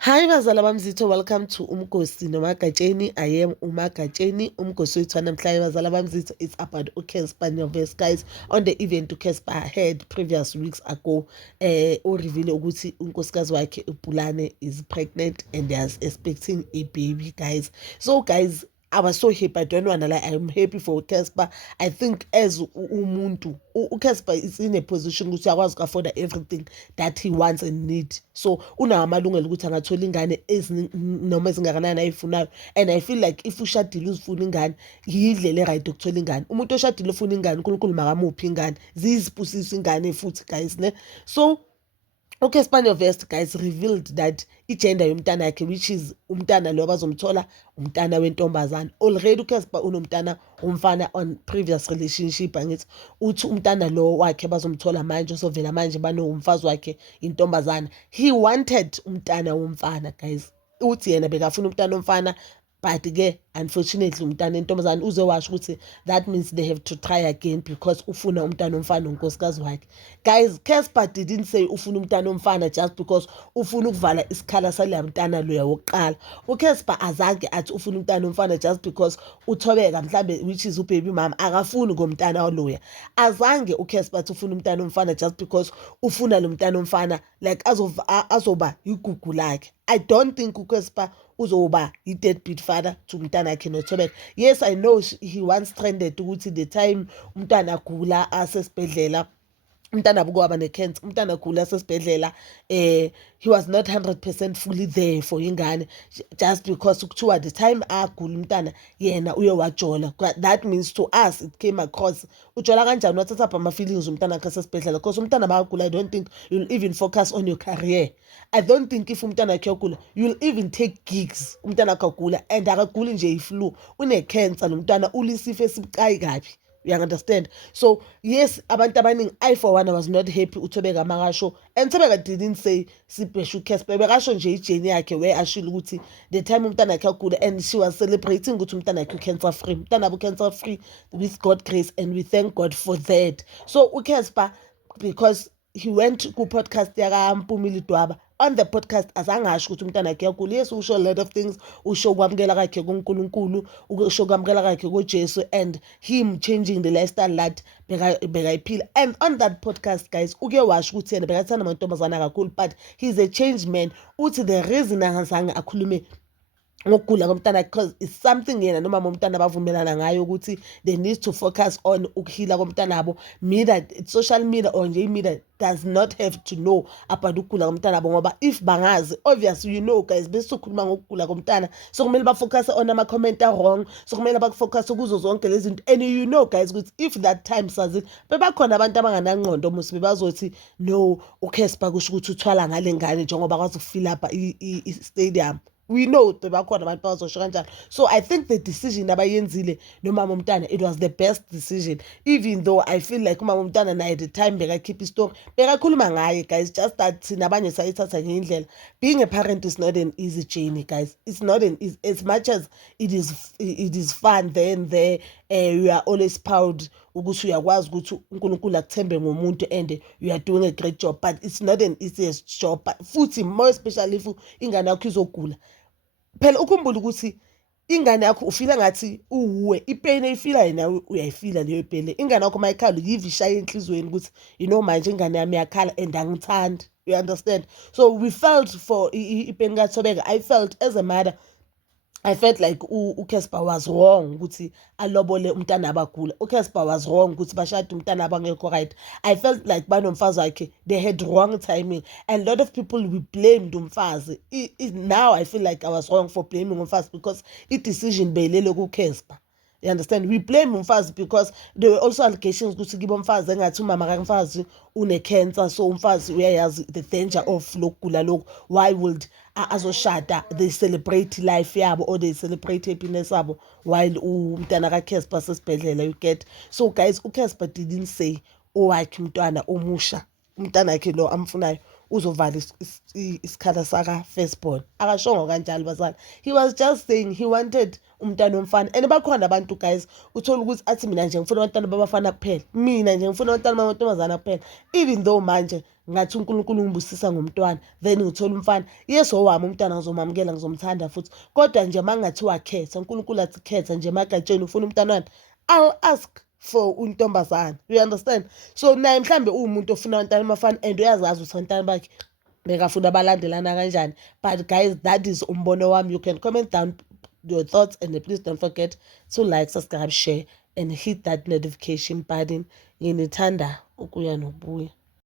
Hi bazala bamzitho, welcome to Umgosi noMagatsheni. I am uMagatsheni. Umgosi wethu namhlanje bazala bamzitho, it's about uCasper Nyovest, guys. On the event uCasper had previous weeks ago, reveal ukuthi unkosikazi wakhe uPulane is pregnant and they are expecting a baby, guys. So guys, I was so happy. I don't want to lie. I'm happy for Casper. I think as umuntu, Casper is in a position ukuthi uyakwazi ukafforda everything that he wants and need. So unawo amalungelo ukuthi angathola ingane noma ezingakanani ayifunayo. And I feel like if ushadile uzifuna ingane, yindlela right ukuthola ingane. Umuntu oshadile ufuna ingane, uNkulunkulu makamuphi ingane. Zizibusisa ingane futhi, guys, ne? So uCasper Nyovest, guys, revealed that igender yomntana yakhe, which is umntana lo bazomthola umntana wentombazana. Already uCasper unomntana umfana on previous relationship, angithi uthi umntana lo wakhe bazomthola manje osovela manje umfazi wakhe intombazana. He wanted umntana womfana, guys. Uthi yena bekafuna umntana womfana, but-ke unfortunately umntana intombazane uze washo ukuthi that means they have to try again because ufuna umntana omfana unkosikazi wakhe. Guys, Casper didn't say ufuna umntana omfana just because ufuna ukuvala isikhala saleya mntana loya wokuqala. uCasper azange athi ufuna umntana omfana just because uthobeka mhlambe, which is ubaby mama, akafuni ngomntana loya. Azange uCasper athi ufuna umntana omfana just because ufuna lo mntana omfana like azoba igugu lakhe. I don't think uCasper uzoba i-deadbeat father to umntana yakhe nothobeka. Yes, I know he once trended ukuthi the time umntana agula asesibhedlela, umntana bukwaba ne-cancer, umntana agula asesibhedlela, he was not 100% fully there for ingane just because kuthiwa the time agula umntana yena uye wajola. That means to us it came across ujola kanjani, wathatha ama-feelings umntana akhe asesibhedlela because umntana makagula, I don't think you'll even focus on your career. I don't think if umntana akhe yagula you'll even take gigs. Umntana akhe agula and akaguli nje iflu, une-cancer lo mntana, ulisifo esibucayi kabi. You understand? So yes, abantu abaningi, I for one was not happy uthobeka makasho, and Thobeka didn't say sibheshe uCasper, bekasho nje ijeni yakhe where ashilo ukuthi the time umntana yakhe agula and she was celebrating ukuthi umntana yakhe cancer free, umntana bu cancer free with God grace, and we thank God for that. So uCasper, because he went ku podcast yaka Mpumile Dwaba, on the podcast azange asho ukuthi umntana yakhe yagula. Yes, usho a lot of things, usho kwamukela kwakhe kuNkulunkulu, usho kwamukela kwakhe kuJesu, and him changing the lifestyle that bekayiphila. And on that podcast, guys, uke washo ukuthi yena bekathanda amantombazana kakhulu, but he's a changed man. Uthi the reason angazange akhulume ngokugula komntana because it's something yena nomama umntana bavumelana ngayo ukuthi they need to focus on ukuhila komntana abo. Media, social media or nje media does not have to know about ukugula komntana abo, ngoba if bangazi, obviously, you know, guys, bese ukhuluma ngokugula komntana, so kumele bafocus on ama-comment wrong, so kumele bafocus kuzo zonke lezi zinto. And you know, guys, ukuthi if that time sazi bebakhona abantu abanganangqondo musi bebazothi no, uCasper kusho ukuthi uthwala ngale ngane njengoba kwazi ukufila lapha i-stadium. We know bebakhona abantu bazosho kanjalo. So I think the decision abayenzile nomama umntana, it was the best decision, even though I feel like umama umntana naye at the time bekakhipha istory, bekakhuluma ngaye, guys, just that thina abanye sayithatha ngendlela. Being a parent is not an easy journey, guys. It's not an easy, as much as it is fun then there, you are always proud ukuthi uyakwazi ukuthi uNkulunkulu akuthembe ngomuntu and you are doing a great job, but it's not an easiest job, but futhi more especially if ingane yakho izogula. Phela ukhumbula ukuthi ingane yakho ufila ngathi uwe, ipain eyifila yena uyayifila leyo pain. Ingane yakho mayikhala yiva ishaya enhlizweni ukuthi manje ingane yami yakhala and angithandi. You understand? So we felt for ipain kaThobeka. I felt as a mother, I felt like uCasper was wrong ukuthi alobole umntana abagula. uCasper was wrong ukuthi bashade umntana abangekho right. I felt like banomfazi wakhe, they had wrong timing, and a lot of people we blamed umfazi. Now I feel like I was wrong for blaming umfazi because decision beyilele kuCasper. You understand? We blame umfazi because there were also allegations ukuthi kibo umfazi engathi umama kamfazi une-cancer, so umfazi uyayazi the danger of lokugula lokhu. Why would azoshada, they celebrate life yabo or they celebrate happiness yabo while umntana kaCasper sesibhedlela, you get? So guys, uCasper didn't say owakhe umntwana omusha, umntana wakhe lo amfunayo uzovala isikhala saka firstborn. Akashongo kanjalo bazali. He was just saying he wanted umntwana omfana. And bakhona abantu guys uthola ukuthi athi mina nje ngifuna abantwana babafana kuphela, mina nje ngifuna abantwana bamantombazana kuphela, even though manje ngathi uNkulunkulu ngibusisa ngomntwana then ngithola umfana. Yes, owami umntwana ngizomamukela, ngizomthanda futhi, kodwa nje mangathiwa khetha, uNkulunkulu athi khetha nje Magatsheni ufuna umntwana, I'll ask for untombazana. You understand? So naye mhlambe umuntu ofuna abantwana abafana and uyazazi ukuthi abantwana bakhe bekafuna balandelana kanjani. But guys, that is umbono wami. You can comment down your thoughts and please don't forget to like, subscribe, share and hit that notification button. Nginithanda ukuya nobuya.